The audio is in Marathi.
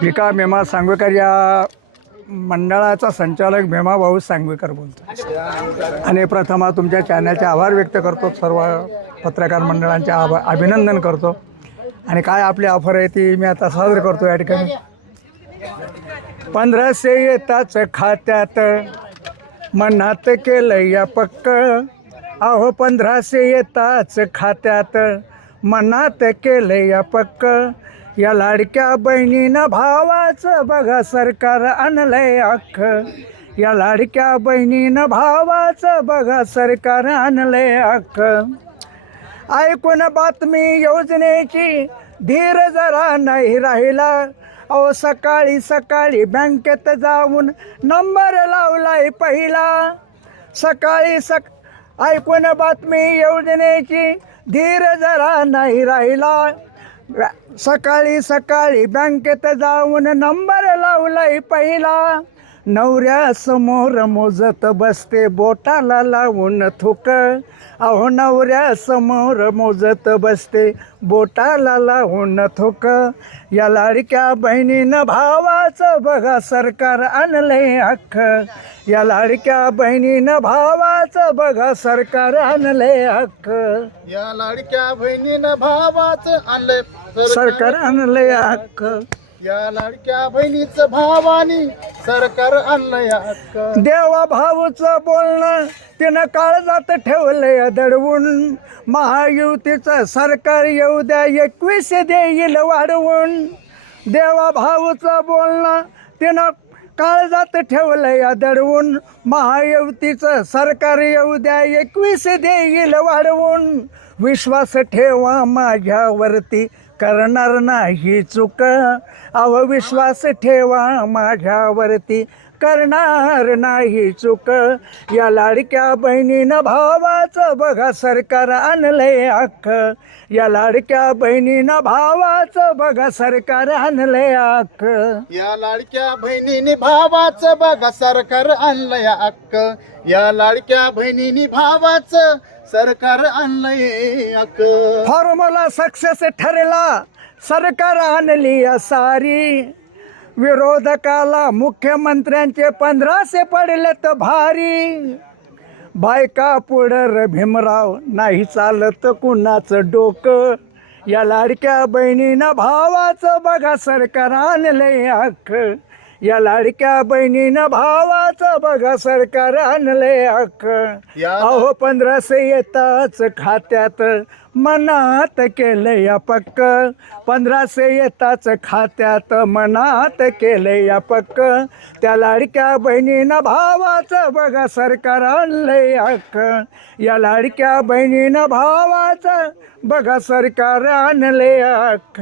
भिका मेमा सांगवेकर या मंडळाचा संचालक भीमाभाऊ सांगवेकर बोलतो. आणि प्रथमा तुमच्या चॅनलचे आभार व्यक्त करतो सर्व पत्रकार मंडळांचे आभा अभिनंदन करतो. आणि काय आपली ऑफर आहे ती मी आता सादर करतो या ठिकाणी. पंधराशे येताच खात्यात मनात केलं या पक्क. अहो पंधराशे येताच खात्यात मनात केलं या पक्क. या लाडक्या बहिणीनं भावाचं बघा सरकार आणलंय अख्ख. या लाडक्या बहिणीनं भावाचं बघा सरकार आणलंय अख्ख. ऐकून बातमी योजनेची धीर जरा नाही राहिला. अहो सकाळी सकाळी बँकेत जाऊन नंबर लावलाय पहिला. सकाळी सक ऐकून बातमी योजनेची धीर जरा नाही राहिला. सकाळी सकाळी बँकेत जाऊन नंबर लावलाय पहिला. नवऱ्या समोर मोजत बसते बोटाला लावून थुक. अहो नवऱ्या समोर मोजत बसते बोटाला लावून थुक. या लाडक्या बहिणीनं भावाचं बघा सरकार आणलंय अख्ख या लाडक्या बहिणीनं भावाचं बघा सरकार आणलंय अख्ख या लाडक्या बहिणीनं भावाचं आणलंय सरकार. आणलंय अख्ख या लाडक्या बहिणीचं भावानी सरकार देवा भाऊचं बोलणं तिनं काळजात ठेवलंय दडवून महायुतीचं सरकार येऊ द्या एकवीस देईल वाढवून. देवा भाऊचं बोलणं तिनं काळजात ठेवलंय दडवून महायुतीचं सरकार येऊ द्या एकवीस देईल वाढवून. विश्वास ठेवा माझ्यावरती करणार नाही. चुक अव विश्वास ठेवा माझ्यावरती. करणार नाही चुक. या लाडक्या बहिणीनं भावाचं बघा सरकार आणलंय अख्ख. या लाडक्या बहिणीनं भावाचं बघा सरकार आणलंय अख्ख. या लाडक्या बहिणीने भावाचं बघा सरकार आणलंय हक्क या लाडक्या बहिणीने भावाचं सरकार आणलंय हक्क फॉर्म्युला सक्सेस ठरला. सरकार आणली या सारी विरोधकाला मुख्यमंत्र्यांचे पंधराशे पडले तर भारी. बायका पुढं भीमराव नाही चालत कुणाचं डोकं. या लाडक्या बहिणीनं भावाचं बघा सरकार आणलंय अख्ख या लाडक्या बहिणीनं भावाचं बघा सरकार आणलंय अख्ख अहो पंधराशे येताच खात्यात मनात केलं या पक्क. पंधराशे येताच खात्यात मनात केलं या पक्क. त्या लाडक्या बहिणीनं भावाचं बघा सरकार आणलंय हक्क या लाडक्या बहिणीनं भावाचं बघा सरकार आणलंय हक्क